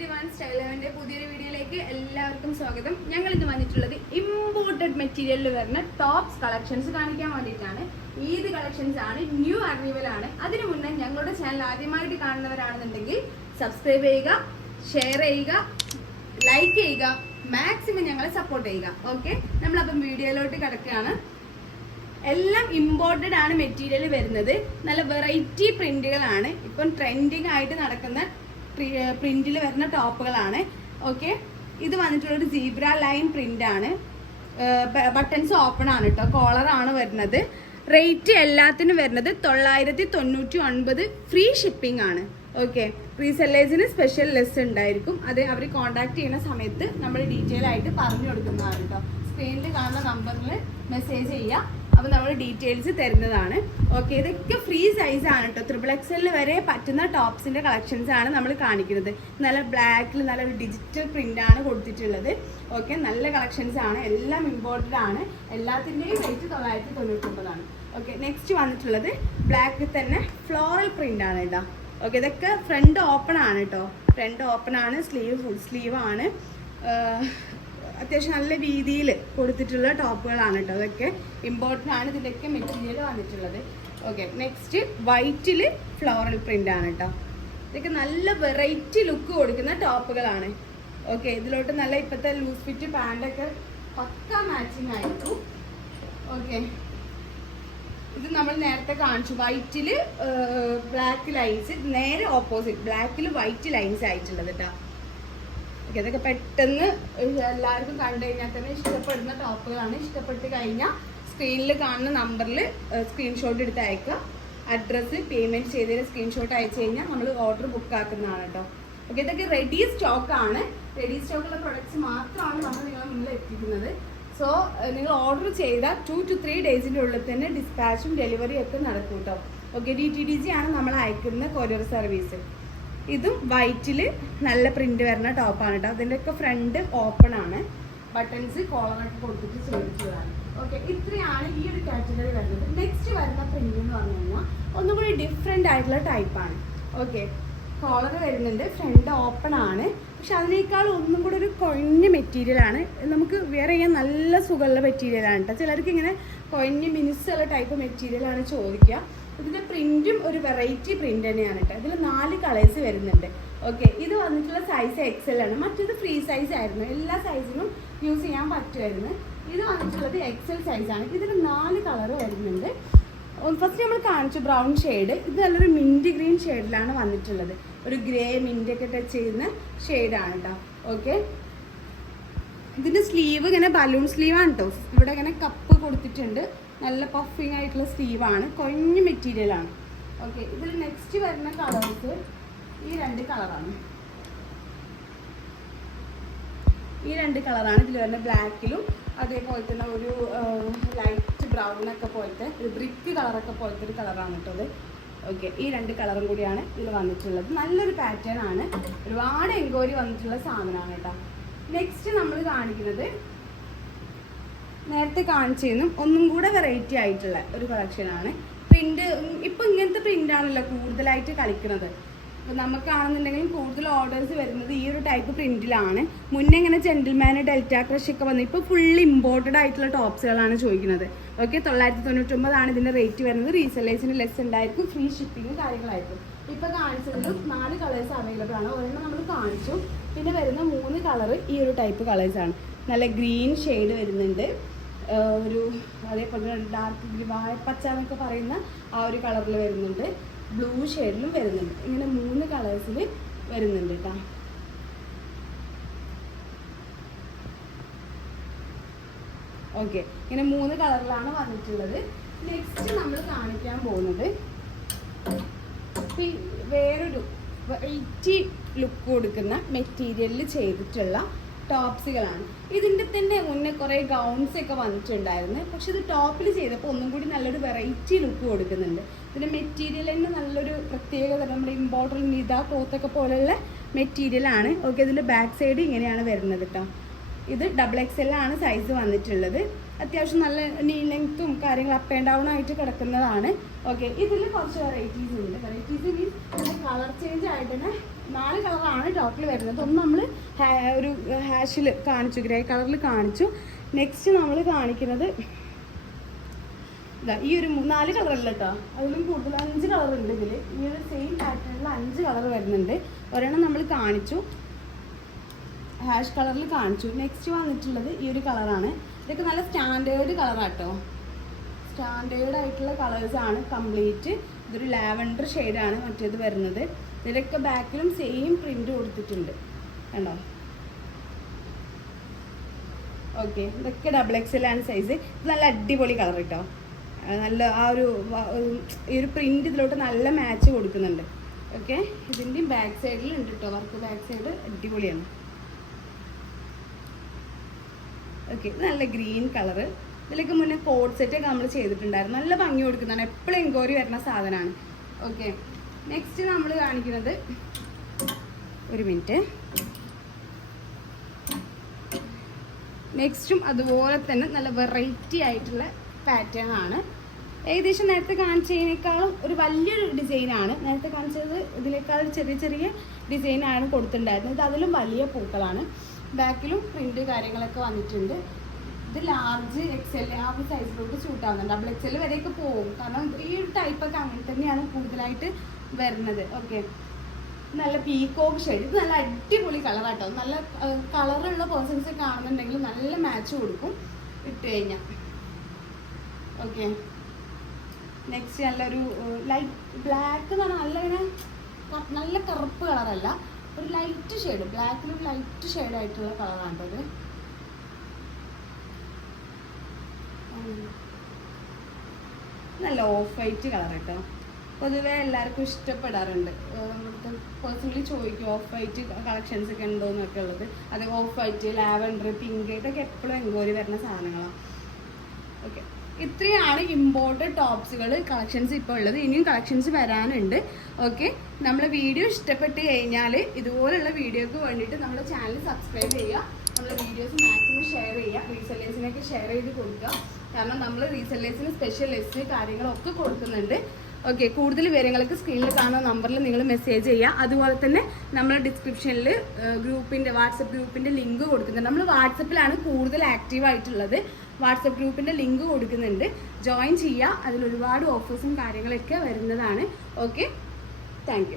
പുതിയൊരു വീഡിയോയിലേക്ക് എല്ലാവർക്കും സ്വാഗതം. ഞങ്ങൾ ഇന്ന് വന്നിട്ടുള്ളത് ഇമ്പോർട്ടഡ് മെറ്റീരിയലിൽ വരുന്ന ടോപ്സ് കളക്ഷൻസ് കാണിക്കാൻ വേണ്ടിയിട്ടാണ്. ഈദ് കളക്ഷൻസ് ആണ്? ന്യൂ അറൈവൽ ആണ്. അതിനു മുന്നേ ഞങ്ങളുടെ ചാനൽ ആദ്യമായിട്ട് കാണുന്നവരാണെന്നുണ്ടെങ്കിൽ സബ്സ്ക്രൈബ് ചെയ്യുക ഷെയർ ചെയ്യുക ലൈക്ക് ചെയ്യുക മാക്സിമം ഞങ്ങളെ സപ്പോർട്ട് ചെയ്യുക. ഓക്കെ നമ്മളപ്പം വീഡിയോയിലോട്ട് കിടക്കുകയാണ്. എല്ലാം ഇമ്പോർട്ടഡ് ആണ് മെറ്റീരിയൽ വരുന്നത്. നല്ല വെറൈറ്റി പ്രിന്റുകളാണ് ഇപ്പം ട്രെൻഡിങ് ആയിട്ട് നടക്കുന്ന പ്രിന്റിൽ വരുന്ന ടോപ്പുകളാണ്. ഓക്കെ? ഇത് വന്നിട്ടുള്ള ഒരു സീബ്ര ലൈൻ പ്രിന്റ് ആണ് ബട്ടൺസ് ഓപ്പൺ ആണ് കേട്ടോ ആണ് വരുന്നത്. റേറ്റ് എല്ലാത്തിനും വരുന്നത് തൊള്ളായിരത്തി തൊണ്ണൂറ്റി ഒൻപത് ഫ്രീ ഷിപ്പിംഗ് ആണ് ഓക്കെ? റീസെല്ലേഴ്സിന് സ്പെഷ്യൽ ലെസ് ഉണ്ടായിരിക്കും. അത് അവർ കോൺടാക്ട് ചെയ്യുന്ന സമയത്ത് നമ്മൾ ഡീറ്റെയിൽ ആയിട്ട് പറഞ്ഞു കൊടുക്കുന്നതാണ് കേട്ടോ സ്ക്രീനിൽ കാണുന്ന നമ്പറിൽ മെസ്സേജ് ചെയ്യുക അപ്പോൾ നമ്മൾ ഡീറ്റെയിൽസ് തരുന്നതാണ്. ഓക്കെ ഇതൊക്കെ ഫ്രീ സൈസ് ആണ് കേട്ടോ ത്രിബിൾ എക്സലിൽ വരെ പറ്റുന്ന ടോപ്സിന്റെ കളക്ഷൻസ് ആണ് നമ്മൾ കാണിക്കുന്നത്. നല്ല ബ്ലാക്കിൽ നല്ല ഒരു ഡിജിറ്റൽ പ്രിന്റ് ആണ് കൊടുത്തിട്ടുള്ളത്. ഓക്കെ നല്ല കളക്ഷൻസ് ആണ്. എല്ലാം ഇമ്പോർട്ടന്റ് ആണ്. എല്ലാത്തിന്റെയും റേറ്റ് തൊള്ളായിരത്തി തൊണ്ണൂറ്റൊമ്പതാണ് ഓക്കെ നെക്സ്റ്റ് വന്നിട്ടുള്ളത് ബ്ലാക്കിൽ തന്നെ ഫ്ലോറൽ പ്രിന്റ് ആണ് കേട്ടോ ഓക്കെ ഇതൊക്കെ ഫ്രണ്ട് ഓപ്പൺ ആണ് കേട്ടോ ഫ്രണ്ട് ഓപ്പൺ ആണ് സ്ലീവ് ഫുൾ സ്ലീവ് ആണ്. അത്യാവശ്യം നല്ല രീതിയിൽ കൊടുത്തിട്ടുള്ള ടോപ്പുകളാണ് കേട്ടോ. അതൊക്കെ ഇമ്പോർട്ടന്റ് ആണ്. ഇതിന്റെയൊക്കെ മെറ്റീരിയൽ വന്നിട്ടുള്ളത്. ഓക്കെ നെക്സ്റ്റ് വൈറ്റിൽ ഫ്ലോറൽ പ്രിന്റ് ആണ് കേട്ടോ. ഇതൊക്കെ നല്ല വെറൈറ്റി ലുക്ക് കൊടുക്കുന്ന ടോപ്പുകളാണ്. ഓക്കെ ഇതിലോട്ട് നല്ല ഇപ്പോഴത്തെ ലൂസ് ഫിറ്റ് പാന്റൊക്കെ പക്ക മാച്ചിങ് ആയിരിക്കും. ഓക്കെ ഇത് നമ്മൾ നേരത്തെ കാണിച്ചു. വൈറ്റിൽ ബ്ലാക്ക് ലൈൻസ് നേരെ ഓപ്പോസിറ്റ് ബ്ലാക്കിൽ വൈറ്റ് ലൈൻസ് ആയിട്ടുള്ളത് കേട്ടോ. അതൊക്കെ പെട്ടെന്ന് എല്ലാവർക്കും കണ്ടു കഴിഞ്ഞാൽ തന്നെ ഇഷ്ടപ്പെടുന്ന ടോപ്പുകളാണ്. ഇഷ്ടപ്പെട്ട് കഴിഞ്ഞാൽ സ്ക്രീനിൽ കാണുന്ന നമ്പറിൽ സ്ക്രീൻഷോട്ട് എടുത്ത് അയക്കുക. അഡ്രസ്സ് പേയ്മെന്റ് ചെയ്തതിന് സ്ക്രീൻഷോട്ട് അയച്ചു കഴിഞ്ഞാൽ നമ്മൾ ഓർഡർ ബുക്ക് ആക്കുന്നതാണ് കേട്ടോ ഓക്കെ ഇതൊക്കെ റെഡി സ്റ്റോക്കാണ് റെഡി സ്റ്റോക്കുള്ള പ്രൊഡക്ട്സ് മാത്രമാണ് നമ്മൾ നിങ്ങളെ മുന്നിൽ എത്തിക്കുന്നത്. സോ നിങ്ങൾ ഓർഡർ ചെയ്താൽ ടു ടു ത്രീ ഡേയ്സിന്റെ ഉള്ളിൽ തന്നെ ഡിസ്പാച്ചും ഡെലിവറിയും ഒക്കെ നടക്കും കേട്ടോ okay D T D G ആണ് നമ്മൾ അയക്കുന്ന കൊറിയർ സർവീസ് ഇതും വൈറ്റിൽ നല്ല പ്രിന്റ് വരുന്ന ടോപ്പാണ് കേട്ടോ അതിന്റെയൊക്കെ ഫ്രണ്ട് ഓപ്പൺ ആണ്. ബട്ടൺസ് കോളറൊക്കെ കൊടുത്തിട്ട് ചെയ്തിട്ടുള്ളതാണ് ഓക്കെ ഇത്രയാണ് ഈ ഒരു കാറ്റഗറി വരുന്നത്. നെക്സ്റ്റ് വരുന്ന പ്രിന്റ് എന്ന് പറഞ്ഞു കഴിഞ്ഞാൽ ഒന്നും കൂടി ഡിഫറെന്റ് ആയിട്ടുള്ള ടൈപ്പാണ് ഓക്കെ കോളർ വരുന്നുണ്ട്. ഫ്രണ്ട് ഓപ്പൺ ആണ്. പക്ഷെ അതിനേക്കാൾ ഒന്നും കൂടി ഒരു കൊഴിഞ്ഞ മെറ്റീരിയലാണ് നമുക്ക് വെയർ ചെയ്യാൻ നല്ല സുഖമുള്ള മെറ്റീരിയലാണ് കേട്ടോ ചിലർക്ക് ഇങ്ങനെ കൊഴിഞ്ഞ മിനിസുള്ള ടൈപ്പ് മെറ്റീരിയലാണ് ചോദിക്കുക. ഇതിന്റെ പ്രിന്റും ഒരു വെറൈറ്റി പ്രിന്റ് തന്നെയാണ് കേട്ടോ. ഇതിൽ നാല് കളേഴ്സ് വരുന്നുണ്ട്. ഓക്കെ ഇത് വന്നിട്ടുള്ള സൈസ് എക്സൽ ആണ്. മറ്റേത് ഫ്രീ സൈസ് ആയിരുന്നു. എല്ലാ സൈസിനും യൂസ് ചെയ്യാൻ പറ്റുമായിരുന്നു. ഇത് വന്നിട്ടുള്ളത് എക്സൽ സൈസാണ് ഇതിൽ നാല് കളർ വരുന്നുണ്ട്. ഫസ്റ്റ് നമ്മൾ കാണിച്ചു ബ്രൗൺ ഷെയ്ഡ് ഇത് നല്ലൊരു മിന്റ് ഗ്രീൻ ഷെയ്ഡിലാണ് വന്നിട്ടുള്ളത്. ഒരു ഗ്രേ മിന്റ് ഒക്കെ ടച്ച് ചെയ്യുന്ന ഷെയ്ഡാണ് കേട്ടോ ഓക്കെ ഇതിന്റെ സ്ലീവ് ഇങ്ങനെ ബലൂൺ സ്ലീവാണ് കേട്ടോ ഇവിടെ ഇങ്ങനെ കപ്പ് കൊടുത്തിട്ടുണ്ട്. നല്ല പഫിങ് ആയിട്ടുള്ള സ്ലീവാണ് കൊഞ്ഞ് ആണ്. ഓക്കെ ഇതിൽ നെക്സ്റ്റ് വരുന്ന കളേഴ്സ് ഈ രണ്ട് കളറാണ് ഈ രണ്ട് കളറാണ് ഇതിൽ വരുന്ന ബ്ലാക്കിലും അതേപോലെ തന്നെ ഒരു ലൈറ്റ് ബ്രൗണൊക്കെ പോലത്തെ ഒരു ബ്രിക്ക് കളറൊക്കെ പോലത്തെ ഒരു കളറാണ് കേട്ടത് ഓക്കെ ഈ രണ്ട് കളറും കൂടിയാണ് ഇതിൽ വന്നിട്ടുള്ളത്. നല്ലൊരു പാറ്റേൺ ആണ്. ഒരുപാട് എൻക്വയറി വന്നിട്ടുള്ള സാധനമാണ് കേട്ടോ നെക്സ്റ്റ് നമ്മൾ കാണിക്കുന്നത് നേരത്തെ കാണിച്ചിരുന്നു. ഒന്നും കൂടെ വെറൈറ്റി ആയിട്ടുള്ള ഒരു കളക്ഷനാണ് പ്രിന്റ് ഇപ്പൊ ഇങ്ങനത്തെ പ്രിന്റ് ആണല്ലോ കൂടുതലായിട്ട് കളിക്കുന്നത്. ഇപ്പൊ നമുക്കാണെന്നുണ്ടെങ്കിലും കൂടുതൽ ഓർഡേഴ്സ് വരുന്നത് ഈ ഒരു ടൈപ്പ് പ്രിന്റിലാണ് മുന്നേ ഇങ്ങനെ ജെന്റിൽമാന് ഡെൽറ്റ ക്രഷ് ഒക്കെ വന്നു. ഇപ്പൊ ഫുൾ ഇമ്പോർട്ടഡ് ആയിട്ടുള്ള ടോപ്സുകളാണ് ചോദിക്കുന്നത്. ഓക്കെ തൊള്ളായിരത്തി തൊണ്ണൂറ്റൊമ്പതാണ് ഇതിന്റെ റേറ്റ് വരുന്നത്. റീസെല്ലേഴ്സിന് ലെസ് ഉണ്ടായിരിക്കും ഫ്രീ ഷിപ്പിംഗ് കാര്യങ്ങളായിരിക്കും. ഇപ്പൊ കാണിച്ചത് നാല് കളേഴ്സ് അവൈലബിൾ ആണ്. ഒരെണ്ണം നമ്മൾ കാണിച്ചു. പിന്നെ വരുന്ന മൂന്ന് കളർ ഈ ഒരു ടൈപ്പ് കളേഴ്സ് ആണ്. നല്ല ഗ്രീൻ ഷെയ്ഡ് വരുന്നുണ്ട്. ഒരു അതേപോലെ ഡാർക്ക് വാഴപ്പച്ച എന്നൊക്കെ പറയുന്ന ആ ഒരു കളറിൽ വരുന്നുണ്ട്. ബ്ലൂ ഷെയ്ഡിലും വരുന്നുണ്ട്. ഇങ്ങനെ മൂന്ന് കളേഴ്സിൽ വരുന്നുണ്ട് കേട്ടോ ഓക്കെ ഇങ്ങനെ മൂന്ന് കളറിലാണ് വന്നിട്ടുള്ളത്. നെക്സ്റ്റ് നമ്മൾ കാണിക്കാൻ പോകുന്നത് വേറൊരു വെറൈറ്റി ലുക്ക് കൊടുക്കുന്ന മെറ്റീരിയലിൽ ചെയ്തിട്ടുള്ള ടോപ്സുകളാണ്. ഇതിന്റെ തന്നെ മുന്നേ കുറേ ഗൗൺസ് ഒക്കെ വന്നിട്ടുണ്ടായിരുന്നു. പക്ഷെ ഇത് ടോപ്പിൽ ചെയ്തപ്പോൾ ഒന്നും കൂടി നല്ലൊരു വെറൈറ്റി ലുക്ക് കൊടുക്കുന്നുണ്ട്. ഇതിന്റെ മെറ്റീരിയൽ തന്നെ നല്ലൊരു പ്രത്യേകത നമ്മുടെ ഇമ്പോർട്ടന്റ് നിത ക്ലോത്തൊക്കെ പോലെയുള്ള മെറ്റീരിയലാണ് ഓക്കെ ഇതിന്റെ ബാക്ക് സൈഡ് ഇങ്ങനെയാണ് വരുന്നത് കേട്ടോ ഇത് ഡബിൾ എക്സ് എൽ ആണ് സൈസ് വന്നിട്ടുള്ളത്. അത്യാവശ്യം നല്ല നീ ലെങ്ത്തും കാര്യങ്ങൾ അപ്പ് ആൻഡ് ഡൗൺ ആയിട്ട് കിടക്കുന്നതാണ്. ഓക്കെ ഇതിൽ കുറച്ച് വെറൈറ്റീസ് ഉണ്ട്. വെറൈറ്റീസ് മീൻസ് കളർ ചേഞ്ച് ആയിട്ട് തന്നെ നാല് കളറാണ് ടോട്ടൽ വരുന്നത്. ഒന്ന് നമ്മൾ ഒരു ഹാഷിൽ കാണിച്ചു ഗ്രേ കളറിൽ കാണിച്ചു. നെക്സ്റ്റ് നമ്മൾ കാണിക്കുന്നത് ഇതാ ഈ ഒരു നാല് കളറല്ല കേട്ടോ അതിലും കൂടുതൽ അഞ്ച് കളർ ഉണ്ട് ഇതിൽ ഈ ഒരു സെയിം പാറ്റേണിൽ അഞ്ച് കളർ വരുന്നുണ്ട്. ഒരെണ്ണം നമ്മൾ കാണിച്ചു. ഹാഷ് കളറിൽ കാണിച്ചു. നെക്സ്റ്റ് വന്നിട്ടുള്ളത് ഈ ഒരു കളറാണ്. ഇതൊക്കെ നല്ല സ്റ്റാൻഡേർഡ് കളറാട്ടോ സ്റ്റാൻഡേർഡ് ആയിട്ടുള്ള കളേഴ്സാണ് കംപ്ലീറ്റ്. ഇതൊരു ലാവൻഡർ ഷെയ്ഡാണ് മറ്റേത് വരുന്നത്. ഇതിലൊക്കെ ബാക്കിലും സെയിം പ്രിന്റ് കൊടുത്തിട്ടുണ്ട്. കണ്ടോ? ഓക്കെ ഇതൊക്കെ ഡബിൾ എക്സൽ ആണ് സൈസ് ഇത് നല്ല അടിപൊളി കളർ കേട്ടോ നല്ല ആ ഒരു ഈ ഒരു പ്രിന്റ് ഇതിലോട്ട് നല്ല മാച്ച് കൊടുക്കുന്നുണ്ട്. ഓക്കെ ഇതിന്റെയും ബാക്ക് സൈഡിൽ ഉണ്ട് കേട്ടോ വർക്ക് ബാക്ക് സൈഡ് അടിപൊളിയാണ്. ഓക്കെ ഇത് നല്ല ഗ്രീൻ കളറ് ഇതിലേക്ക് മുന്നേ കോഡ് സെറ്റ് ഒക്കെ നമ്മൾ ചെയ്തിട്ടുണ്ടായിരുന്നു. നല്ല ഭംഗി കൊടുക്കുന്നതാണ്. എപ്പോഴും എൻക്വയറി വരുന്ന സാധനമാണ്. ഓക്കെ നെക്സ്റ്റ് നമ്മൾ കാണിക്കുന്നത് ഒരു മിനിറ്റ്. നെക്സ്റ്റും അതുപോലെ തന്നെ നല്ല വെറൈറ്റി ആയിട്ടുള്ള പാറ്റേൺ ആണ്. ഏകദേശം നേരത്തെ കാണിച്ചതിനേക്കാളും ഒരു വലിയൊരു ഡിസൈനാണ് നേരത്തെ കാണിച്ചത് ഇതിനേക്കാൾ ചെറിയ ചെറിയ ഡിസൈനാണ് കൊടുത്തിട്ടുണ്ടായിരുന്നത്. അതിലും വലിയ പൂക്കളാണ്. ബാക്കിലും പ്രിന്റ് കാര്യങ്ങളൊക്കെ വന്നിട്ടുണ്ട്. ഇത് ലാർജ് എക്സൽ ആ ഒരു സൈസിലോട്ട് സ്യൂട്ട് ആവുന്നുണ്ട്. ഡബിൾ എക്സൽ വരെയൊക്കെ പോകും. കാരണം ഈ ഒരു ടൈപ്പൊക്കെ അങ്ങനെ തന്നെയാണ് കൂടുതലായിട്ട് വരുന്നത്. ഓക്കെ നല്ല പീക്കോക്ക് ഷെയ്ഡ് ഇത് നല്ല അടിപൊളി കളറാട്ടോ നല്ല കളറുള്ള പേഴ്സൺസ് കാണുന്നുണ്ടെങ്കിൽ നല്ല മാച്ച് കൊടുക്കും ഇട്ട് കഴിഞ്ഞാൽ ഓക്കെ നെക്സ്റ്റ് നല്ലൊരു ലൈറ്റ് ബ്ലാക്ക് എന്ന് പറഞ്ഞാൽ നല്ല നല്ല കറുപ്പ് കളറല്ല ഒരു ലൈറ്റ് ഷെയ്ഡ് ഒരു ലൈറ്റ് ഷെയ്ഡ് ആയിട്ടുള്ള കളറാണ് അത് നല്ല ഓഫ് വൈറ്റ് കളർ കേട്ടോ പൊതുവേ എല്ലാവർക്കും ഇഷ്ടപ്പെടാറുണ്ട്. പേഴ്സണലി ചോദിക്കും ഓഫ് വൈറ്റ് കളക്ഷൻസ് ഒക്കെ ഉണ്ടോ എന്നൊക്കെ ഉള്ളത്. അത് ഓഫ് വൈറ്റ് ലാവൻഡർ പിങ്ക് ഇതൊക്കെ എപ്പോഴും എൻക്വയറി വരുന്ന സാധനങ്ങളാണ് ഓക്കെ ഇത്രയാണ് ഇമ്പോർട്ടഡ് ടോപ്സുകൾ കളക്ഷൻസ് ഇപ്പോൾ ഉള്ളത്. ഇനിയും കളക്ഷൻസ് വരാനുണ്ട്. ഓക്കെ നമ്മൾ വീഡിയോ ഇഷ്ടപ്പെട്ട് കഴിഞ്ഞാൽ ഇതുപോലുള്ള വീഡിയോക്ക് വേണ്ടിയിട്ട് നമ്മുടെ ചാനൽ സബ്സ്ക്രൈബ് ചെയ്യുക. നമ്മുടെ വീഡിയോസ് മാക്സിമം ഷെയർ ചെയ്യുക. റീസെല്ലേഴ്സിനൊക്കെ ഷെയർ ചെയ്ത് കൊടുക്കുക. കാരണം നമ്മൾ റീസെല്ലേഴ്സിന് സ്പെഷ്യൽ ലിസ്റ്റ് കാര്യങ്ങളൊക്കെ കൊടുക്കുന്നുണ്ട്. ഓക്കെ കൂടുതൽ വിവരങ്ങൾക്ക് സ്ക്രീനിൽ കാണുന്ന നമ്പറിൽ നിങ്ങൾ മെസ്സേജ് ചെയ്യുക അതുപോലെ തന്നെ നമ്മൾ ഡിസ്ക്രിപ്ഷനിൽ ഗ്രൂപ്പിന്റെ വാട്സപ്പ് ഗ്രൂപ്പിന്റെ ലിങ്ക് കൊടുക്കുന്നുണ്ട്. നമ്മൾ വാട്സപ്പിലാണ് കൂടുതൽ ആക്റ്റീവ് ആയിട്ടുള്ളത്. വാട്സപ്പ് ഗ്രൂപ്പിന്റെ ലിങ്ക് കൊടുക്കുന്നുണ്ട്. ജോയിൻ ചെയ്യുക അതിൽ ഒരുപാട് ഓഫേഴ്സും കാര്യങ്ങളൊക്കെ വരുന്നതാണ്. Okay thank